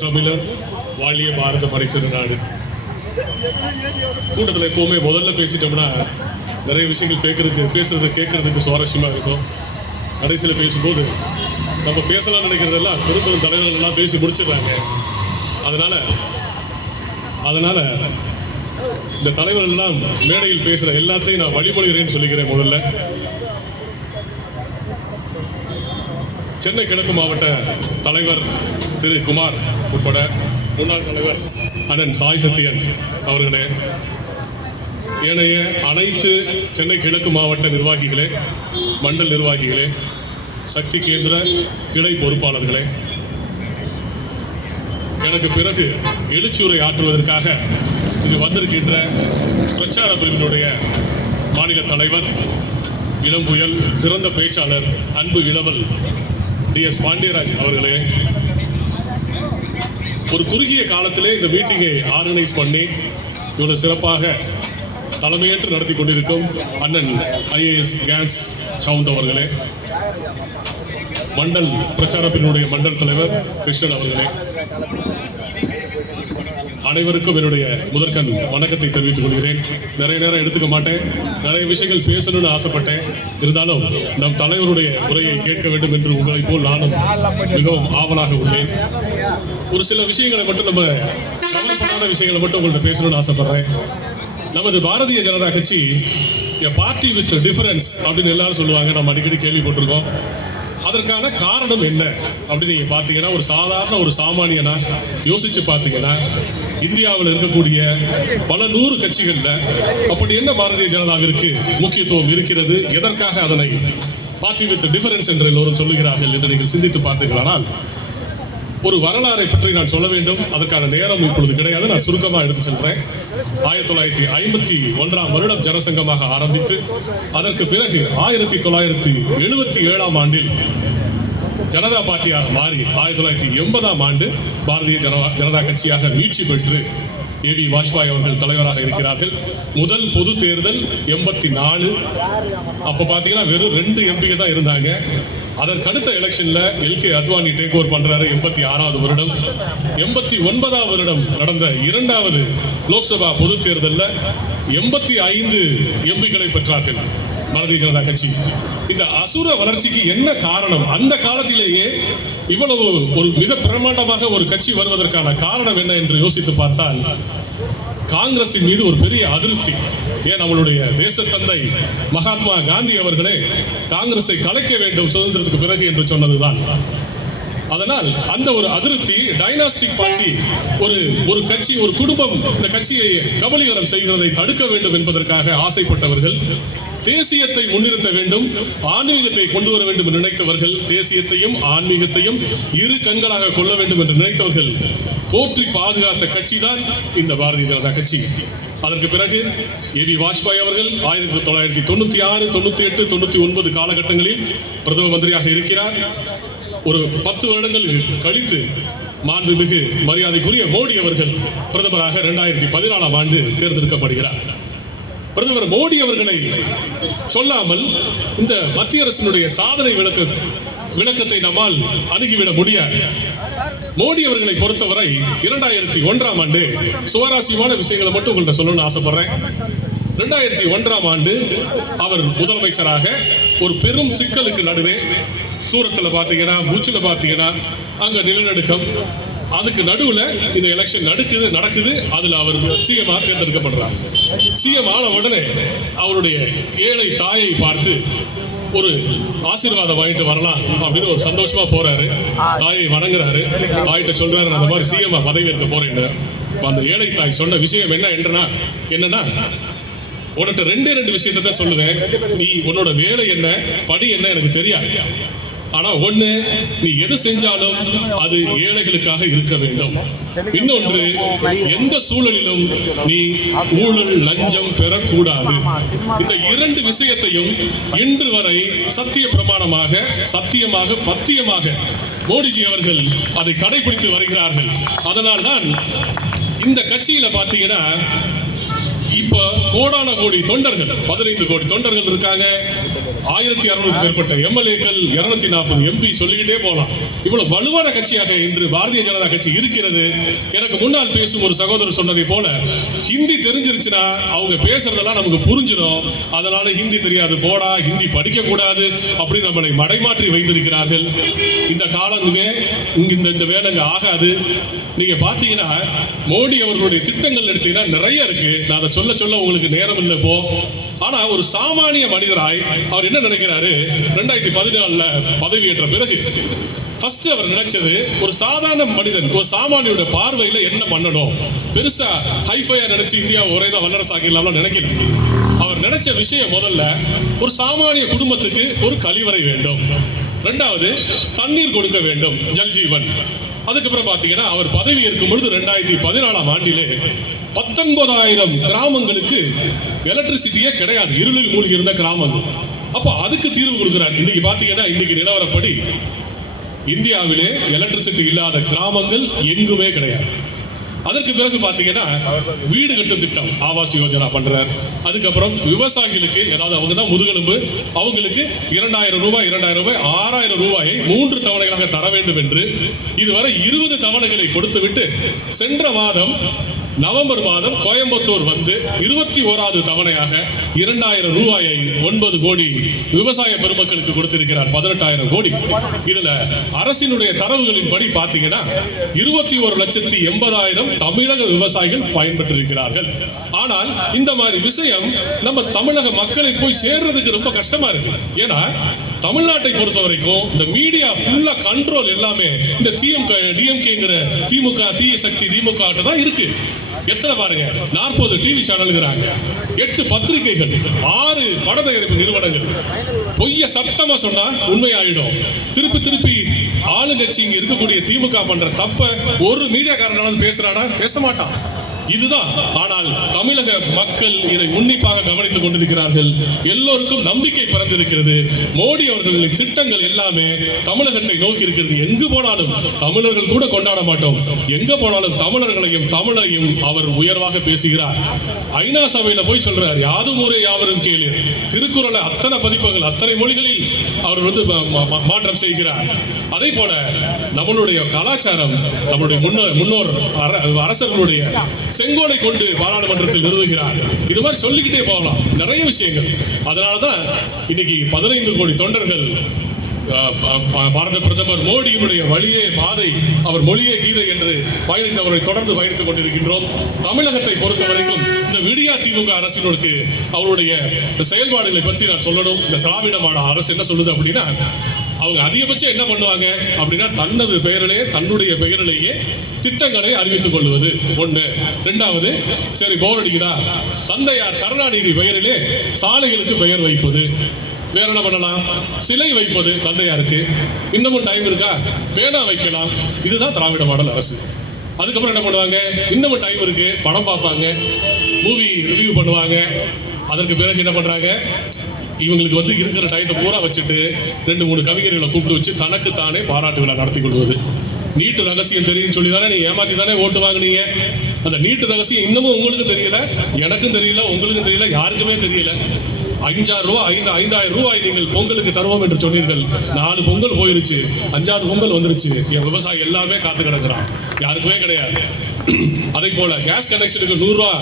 தமிழர் வாழிய பாரத மறை நாடு. கூட்டத்தில் எப்பவுமே முதல்ல பேசிட்டோம்னா நிறைய விஷயங்கள் கேட்கறதுக்கு பேசுறது கேட்கறதுக்கு சுவாரஸ்யமாக இருக்கும். கடைசியில் பேசும்போது நம்ம பேசலாம்னு நினைக்கிறதெல்லாம் பெரும் தலைவர்கள்லாம் பேசி முடிச்சிடுறாங்க. அதனால அதனால இந்த தலைவர்கள்லாம் மேடையில் பேசுற எல்லாத்தையும் நான் வழிபடுகிறேன்னு சொல்லிக்கிறேன் முதல்ல. சென்னை கிழக்கு மாவட்ட தலைவர் திரு குமார் உட்பட முன்னாள் தலைவர் அண்ணன் சாய் சத்தியன் அவர்களே ஏனைய அனைத்து சென்னை கிழக்கு மாவட்ட நிர்வாகிகளே மண்டல் நிர்வாகிகளே சக்தி கேந்திர கிளை பொறுப்பாளர்களே எனக்கு பிறகு எழுச்சியுரை ஆற்றுவதற்காக இங்கு வந்திருக்கின்ற பிரச்சார பிரிவினுடைய மாநில தலைவர் இளம்புயல் சிறந்த பேச்சாளர் அன்பு இளவல் டி எஸ் பாண்டியராஜ் அவர்களே ஒரு குறுகிய காலத்திலே இந்த மீட்டிங்கை ஆர்கனைஸ் பண்ணி இவ்வளவு சிறப்பாக தலைமையேற்று நடத்தி கொண்டிருக்கும் அண்ணன் ஐஏஎஸ் கேன்ஸ் சவுண்ட் அவர்களே மண்டல் பிரச்சாரப்பினுடைய மண்டல் தலைவர் கிருஷ்ணன் அவர்களே அனைவருக்கும் என்னுடைய முதற்கண் வணக்கத்தை தெரிவித்துக் கொள்கிறேன். நிறைய நேரம் எடுத்துக்க மாட்டேன். நிறைய விஷயங்கள் பேசணும்னு ஆசைப்பட்டேன். இருந்தாலும் நம் தலைவருடைய உரையை கேட்க வேண்டும் என்று உங்களைப் போல் நானும் மிகவும் ஆவலாக உள்ளேன். ஒரு சில விஷயங்களை மட்டும் நம்ம கவலைப்படாத விஷயங்களை மட்டும் உங்கள்கிட்ட பேசணும்னு ஆசைப்படுறேன். நமது பாரதிய ஜனதா கட்சி பார்ட்டி வித் டிஃபரன்ஸ் அப்படின்னு எல்லாரும் சொல்லுவாங்க. நம்ம அடிக்கடி கேள்விப்பட்டிருக்கோம். அதற்கான காரணம் என்ன அப்படின்னு நீங்க பாத்தீங்கன்னா ஒரு சாதாரண ஒரு சாமானியனா யோசிச்சு பாத்தீங்கன்னா இந்தியாவில் இருக்கக்கூடிய பல நூறு கட்சிகள்ல அப்படி என்ன பாரதிய ஜனதாவிற்கு முக்கியத்துவம் இருக்கிறது? எதற்காக அதனை பார்ட்டி வித் டிஃபரன்ஸ் என்று எல்லோரும் சொல்லுகிறார்கள் என்று நீங்கள் சிந்தித்து பார்த்தீர்களானால் ஒரு வரலாறை பற்றி நான் சொல்ல வேண்டும். அதற்கான நேரம் இப்பொழுது கிடையாது. நான் சுருக்கமாக எடுத்து செல்றேன். ஆயிரத்தி தொள்ளாயிரத்தி ஐம்பத்தி ஒன்றாம் வருடம் ஜனசங்கமாக ஆரம்பித்து அதற்கு பிறகு ஆயிரத்தி தொள்ளாயிரத்தி எழுபத்தி ஏழாம் ஆண்டில் ஜனதா பார்ட்டியாக மாறி ஆயிரத்தி தொள்ளாயிரத்தி எண்பதாம் ஆண்டு பாரதிய ஜனதா ஜனதா கட்சியாக மீட்சி பெற்று ஏ வி வாஜ்பாய் அவர்கள் தலைவராக இருக்கிறார்கள். முதல் பொது தேர்தல் எண்பத்தி நாலு. அப்போ பார்த்தீங்கன்னா வெறும் ரெண்டு எம்பிகள் தான் இருந்தாங்க. அதற்கடுத்த எலெக்ஷன்ல L K Advani take over பண்றாரு எண்பத்தி ஆறாவது வருடம். எண்பத்தி ஒன்பதாவது வருடம் நடந்த இரண்டாவது லோக்சபா பொது தேர்தலில் எண்பத்தி ஐந்து எம்பிகளை பெற்றார்கள். பாரதிய ஜனதா கட்சி. இந்த அசுர வளர்ச்சிக்கு என்ன காரணம்? அந்த காலத்திலேயே இவ்வளவு ஒரு மிக பிரமாண்டமாக ஒரு கட்சி வருவதற்கான காரணம் என்ன என்று யோசித்து பார்த்தால் காங்கிரசின் மீது ஒரு பெரிய அதிருப்தி. ஏன்? நம்மளுடைய தேச தந்தை மகாத்மா காந்தி அவர்களே காங்கிரஸை கலைக்க வேண்டும் சுதந்திரத்துக்கு பிறகு என்று சொன்னதுதான். அதனால் அந்த ஒரு அதிருப்தி டைனாஸ்டிக் பார்ட்டி ஒரு ஒரு கட்சி ஒரு குடும்பம் இந்த கட்சியை கபலீகரம் செய்கிறதை தடுக்க வேண்டும் என்பதற்காக ஆசைப்பட்டவர்கள் தேசியத்தை முன்னிறுத்த வேண்டும் ஆன்மீகத்தை கொண்டு வர வேண்டும் என்று நினைத்தவர்கள் தேசியத்தையும் ஆன்மீகத்தையும் இரு கண்களாக கொள்ள வேண்டும் என்று நினைத்தவர்கள் போற்றி பாதுகாத்த கட்சி தான் இந்த பாரதிய ஜனதா கட்சி. அதற்கு பிறகு ஏ பி வாஜ்பாய் அவர்கள் ஆயிரத்தி தொள்ளாயிரத்தி தொண்ணூத்தி ஆறு தொண்ணூத்தி எட்டு தொண்ணூத்தி ஒன்பது காலகட்டங்களில் பிரதம மந்திரியாக இருக்கிறார். ஒரு பத்து வருடங்கள் கழித்து மாண்புமிகு மரியாதைக்குரிய மோடி அவர்கள் பிரதமராக இரண்டாயிரத்தி பதினாலாம் ஆண்டு தேர்ந்தெடுக்கப்படுகிறார். பிரதமர் மோடி அவர்களை சொல்லாமல் இந்த மத்திய அரசினுடைய சாதனை விளக்க விளக்கத்தை நம்மால் அணுகிவிட முடியாது. மோடி அவர்களை பொறுத்தவரை இரண்டாயிரத்தி ஒன்றாம் ஆண்டு சுவாரஸ்யமான விஷயங்களை மட்டும் உங்கள்கிட்ட சொல்லணும்னு ஆசைப்படுறேன். ரெண்டாயிரத்தி ஒன்றாம் ஆண்டு அவர் முதலமைச்சராக ஒரு பெரும் சிக்கலுக்கு நடுவே சூரத்தில் பார்த்தீங்கன்னா மூச்சில் பார்த்தீங்கன்னா அங்க நிலநடுக்கம். அதுக்கு நடுவில் இந்த எலெக்ஷன் நடக்குது நடக்குது. அதில் அவர் சிஎம் தேர்ந்தெடுக்கப்படுறார். சிஎம் ஆன உடனே அவருடைய ஏழை தாயை பார்த்து ஒரு ஆசீர்வாதம் வாங்கிட்டு வரலாம் அப்படின்னு ஒரு சந்தோஷமா போறாரு. தாயை வணங்குறாரு. தாயிட்ட சொல்றாரு நான் அந்த மாதிரி சிஎம் பதவி இருக்க போறேன்னு. அந்த ஏழை தாய் சொன்ன விஷயம் என்ன என்றனா என்னன்னா உன்கிட்ட ரெண்டே ரெண்டு விஷயத்த தான் சொல்லுவேன். நீ உன்னோட வேலை என்ன பணி என்ன எனக்கு தெரியாது. ஆனா ஒண்ணு நீ எது செஞ்சாலும் அது ஏழைகளுக்காக இருக்க வேண்டும். இன்னொன்று எந்த சூழலிலும் நீ ஊழல் லஞ்சம் பெறக்கூடாது. இந்த இரண்டு விஷயத்தையும் இன்று வரை சத்திய பிரமாணமாக சத்தியமாக பத்தியமாக மோடிஜி அவர்கள் அதை கடைபிடித்து வருகிறார்கள். அதனால்தான் இந்த கட்சியில பாத்தீங்கன்னா இப்ப கோடான கோடி தொண்டர்கள் பதினைந்து கோடி தொண்டர்கள் இருக்காங்க. ஆயிரத்தி அறுநூறு மேற்பட்ட எம்எல்ஏக்கள் இருநூத்தி நாற்பது எம்பி சொல்லிக்கிட்டே போகலாம். இவ்வளவு வலுவான கட்சியாக இன்று பாரதிய ஜனதா கட்சி இருக்கிறது. எனக்கு முன்னால் பேசும் ஒரு சகோதரர் சொன்னதை போல ஹிந்தி தெரிஞ்சிருச்சுன்னா அவங்க பேசுறதெல்லாம் நமக்கு புரிஞ்சிடும். அதனால ஹிந்தி தெரியாது போடா ஹிந்தி படிக்க கூடாது அப்படி நம்மளை மடைமாற்றி வைத்திருக்கிறார்கள். இந்த காலமே இங்க இந்த இந்த வேலை ஆகாது. நீங்க பாத்தீங்கன்னா மோடி அவர்களுடைய திட்டங்கள் எடுத்தீங்கன்னா நிறைய இருக்கு. நான் அதை சொல்ல சொல்ல உங்களுக்கு நேரம் இல்லை போ. ஆனா ஒரு சாமானிய மனிதராய் அவர் என்ன நினைக்கிறாரு? ரெண்டாயிரத்தி பதினாலுல பதவியேற்ற பிறகு. ஃபர்ஸ்ட் அவர் நினைச்சது ஒரு சாதாரண மனிதன் ஒரு சாமானியோட பார்வையில என்ன பண்ணணும்? பெருசா ஹைஃபையா நினைச்சு இந்தியா ஒரே தான் வல்லரசு ஆக்கிடலாம்னு நினைக்கல. அவர் நினைச்ச விஷயம் முதல்ல ஒரு சாமானிய குடும்பத்துக்கு ஒரு கழிவறை வேண்டும். ரெண்டாவது தண்ணீர் கொடுக்க வேண்டும் ஜல்ஜீவன். அதுக்கப்புறம் பாத்தீங்கன்னா அவர் பதவி இருக்கும் பொழுது ரெண்டாயிரத்தி பதினாலாம் ஆண்டிலே பத்தொன்பதாயிரம் கிராமங்களுக்கு எலக்ட்ரிசிட்டியே கிடையாது. இருளில் மூழ்கி இருந்த கிராமங்கள் அப்போ அதுக்கு தீர்வு கொடுக்கிறார். இன்னைக்கு பாத்தீங்கன்னா இன்னைக்கு நிலவரப்படி இந்தியாவிலே எலக்ட்ரிசிட்டி இல்லாத கிராமங்கள் எங்குமே கிடையாது. அதற்கு பிறகு பாத்தீங்கன்னா வீடு கட்டும் திட்டம் ஆவாஸ் யோஜனா பண்றார். அதுக்கப்புறம் விவசாயிகளுக்கு ஏதாவது அவங்க தான் முதுகெலும்பு அவங்களுக்கு இரண்டாயிரம் ரூபாய் இரண்டாயிரம் ரூபாய் ஆறாயிரம் ரூபாயை மூன்று தவணைகளாக தர வேண்டும் என்று இதுவரை இருபது தவணைகளை கொடுத்துவிட்டு சென்ற மாதம் நவம்பர் மாதம் கோயம்புத்தூர் வந்து இருபத்தி ஓராவது தவணையாக இரண்டாயிரம் ரூபாயை ஒன்பது கோடி விவசாய பெருமக்களுக்கு கொடுத்திருக்கிறார். பதினெட்டாயிரம் கோடி. இதுல அரசினுடைய தரவுகளின் படி பாத்தீங்கன்னா இருபத்தி ஒரு லட்சத்தி எண்பதாயிரம் தமிழக விவசாயிகள் பயன்பெற்றிருக்கிறார்கள். ஆனால் இந்த மாதிரி விஷயம் நம்ம தமிழக மக்களை போய் சேர்றதுக்கு ரொம்ப கஷ்டமா இருக்கு. ஏன்னா தமிழ்நாட்டை பொறுத்த வரைக்கும் இந்த மீடியா ஃபுல்லா கண்ட்ரோல் எல்லாமே இந்த திமுக டிஎம்கேங்கிற திமுக தீய சக்தி திமுக தான் இருக்கு. எத்தனை பாருங்க? நாற்பது டிவி சேனல்கிறாங்க எட்டு பத்திரிகைகள் ஆறு பட தயாரிப்பு நிறுவனங்கள். பொய்ய சத்தமா சொன்னா உண்மையாயிடும். திருப்பி திருப்பி ஆளுங்கட்சி இங்க இருக்கக்கூடிய திமுக பண்ற தப்ப ஒரு மீடியாக்காரனாலும் பேசுறானா? பேச மாட்டான். இதுதான். ஆனால் தமிழக மக்கள் இதை உன்னிப்பாக கவனித்துக் கொண்டிருக்கிறார்கள். எல்லோருக்கும் நம்பிக்கை பிறந்திருக்கிறது. மோடி அவர்களின் திட்டங்கள் எல்லாமே தமிழகத்தை நோக்கி இருக்கிறது. எங்கு போனாலும் தமிழர்கள் கூட கொண்டாட மாட்டோம். எங்க போனாலும் தமிழர்களையும் தமிழையும் அவர் உயர்வாக பேசுகிறார். ஐநா சபையில போய் சொல்றார் யாதும் ஊரே யாவரும் கேளு. திருக்குறளை அத்தனை பதிப்பங்கள் அத்தனை மொழிகளில் அவர் வந்து மாற்றம் செய்கிறார். அதே போல நம்மளுடைய கலாச்சாரம் நம்மளுடைய முன்னோர் முன்னோர் அர- அரசர்களுடைய செங்கோலை கொண்டு பாராளுமன்றத்தில் நிறுவுகிறார். இது மாதிரி சொல்லிக்கிட்டே போகலாம். நிறைய விஷயங்கள். அதனாலதான் இன்னைக்கு பதினைந்து கோடி தொண்டர்கள் பாரத பிரதமர் மோடியினுடைய வழியே பாதை அவர் மொழியே கீதை என்று பயணித்தவரை தொடர்ந்து பயணித்துக் கொண்டிருக்கின்றோம். தமிழகத்தை பொறுத்த வரைக்கும் இந்த விடியா திமுக அரசினுக்கு அவருடைய செயல்பாடுகளை பற்றி நான் சொல்லணும். இந்த திராவிட அரசு என்ன சொல்லுது அப்படின்னா அவங்க அதிகபட்சம் என்ன பண்ணுவாங்க அப்படின்னா தன்னது பெயரிலே தன்னுடைய பெயரிலேயே திட்டங்களை அறிவித்துக் கொள்வது. ஒண்ணு. ரெண்டாவது சரி போர் அடிக்குதா? தந்தையார் கருணாநிதி பெயரிலே சாலைகளுக்கு பெயர் வைப்பது. வேற என்ன பண்ணலாம்? சிலை வைப்பது தந்தையாருக்கு. இன்னமும் டைம் இருக்கா? பேனா வைக்கலாம். இதுதான் திராவிட மாடல் அரசு. அதுக்கப்புறம் என்ன பண்ணுவாங்க? இன்னமும் டைம் இருக்கு. படம் பார்ப்பாங்க. மூவி ரிவ்யூ பண்ணுவாங்க. அதற்கு பிறகு என்ன பண்றாங்க? இவங்களுக்கு வந்து இருக்கிற டயத்தை பூரா வச்சுட்டு ரெண்டு மூணு கவிஞர்களை கூப்பிட்டு வச்சு தனக்கு தானே பாராட்டு விழா நடத்தி கொள்வது. நீட்டு ரகசியம் தெரியும்னு சொல்லி தானே நீ ஏமாத்தி தானே ஓட்டு வாங்கினீங்க? அந்த நீட்டு ரகசியம் இன்னமும் உங்களுக்கு தெரியல எனக்கும் தெரியல உங்களுக்கும் தெரியல யாருக்குமே தெரியல. அஞ்சாயிரம் ரூபாய் ஐந்து ஐந்தாயிரம் ரூபாய் நீங்கள் பொங்கலுக்கு தருவோம் என்று சொன்னீர்கள். நாலு பொங்கல் போயிருச்சு அஞ்சாவது பொங்கல் வந்துருச்சு. என் விவசாயி எல்லாமே காத்து கிடக்குறான். யாருக்குமே கிடையாது. அதே போல கேஸ் கனெக்ஷனுக்கு நூறுரூவா